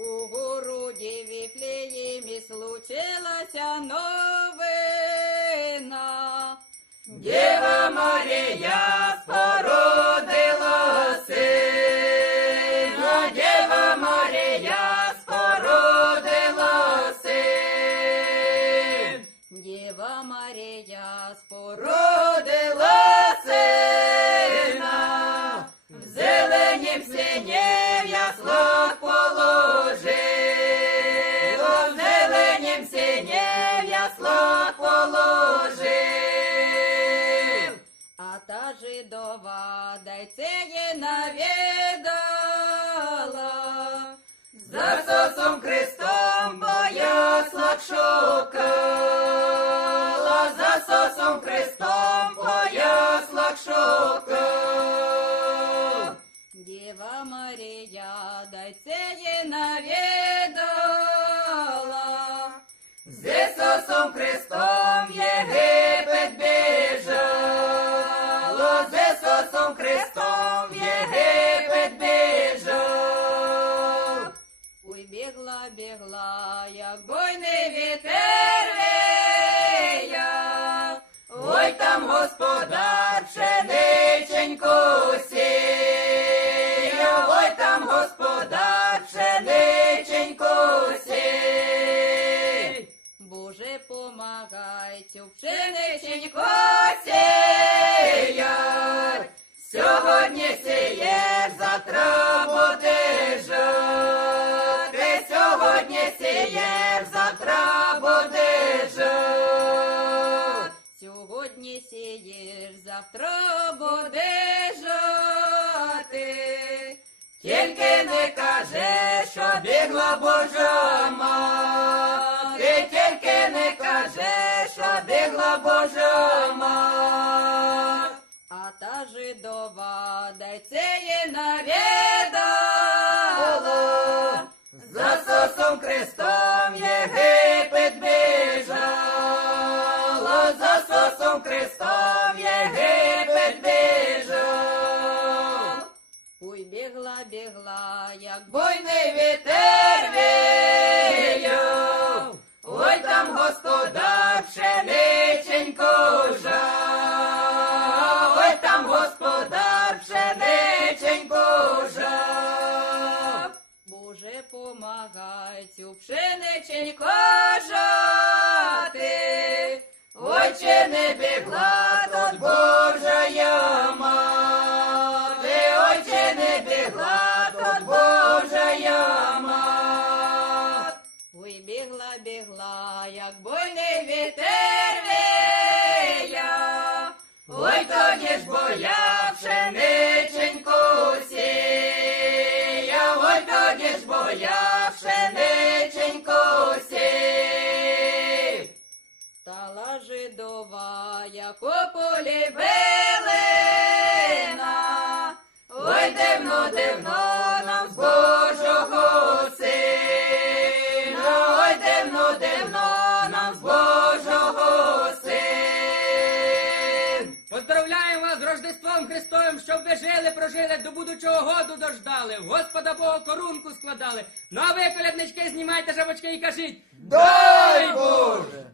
У городі Віфлеємі случилася новина. Дєва Марія спородила сина, Дєва Марія спородила син. Дєва Марія спородила сина, в зеленім сині в яслах положила, в зеленім сині в яслах положив. А та жидова дайцеє навідала, за Сосом Христом по яслах шукала, за Сосом Христом по яслах шукала. Дєва Марія дайцеє навідала, з Ісусом Христом в Єгипет біжала, з Ісусом Христом в Єгипет біжала. Ой, бігла, бігла, як буйний вітер віяв, ой, там господар пшениченьку сіяв, ой, там господар пшениченьку сіяв. Боже, помагай цю пшениченьку сіять, сьогодні сієш, завтра будеш жати, сьогодні сієш, завтра будеш жати. Сьогодні сієш, завтра будеш жати, тільки не кажи, що бігла Божа мати, тільки не кажи, що бігла Божа мати. А та жидова дайцеє навідала, за Сосом Христом в Єгипет біжала, за Сосом Христом в Єгипет біжала. Ой, бігла, бігла, як буйний вітер віяв, ой, там господар пшениченьку жав, ой, там господар пшениченьку жав. Боже, помагай цю пшениченьку жати, ой, чи не бігла тут Божая мати, ой, чи не бігла тут Божая мати. Ой, бігла, бігла, як буйний вітер віяв, ой, тоді ж бо я пшениченьку сіяв, ой, тоді ж бо я пшениченьку сіяв. Стала жидова, як у полі билина, ой, дивно, дивно нам з Божого сина, ой, дивно, дивно нам з Божого сина. Поздравляємо вас з Рождеством Христовим, щоб ви жили, прожили, до будучого году дождали, в Господа Бога корунку складали. Ну а ви, коляднички, знімайте жабочки і кажіть: Дай Боже!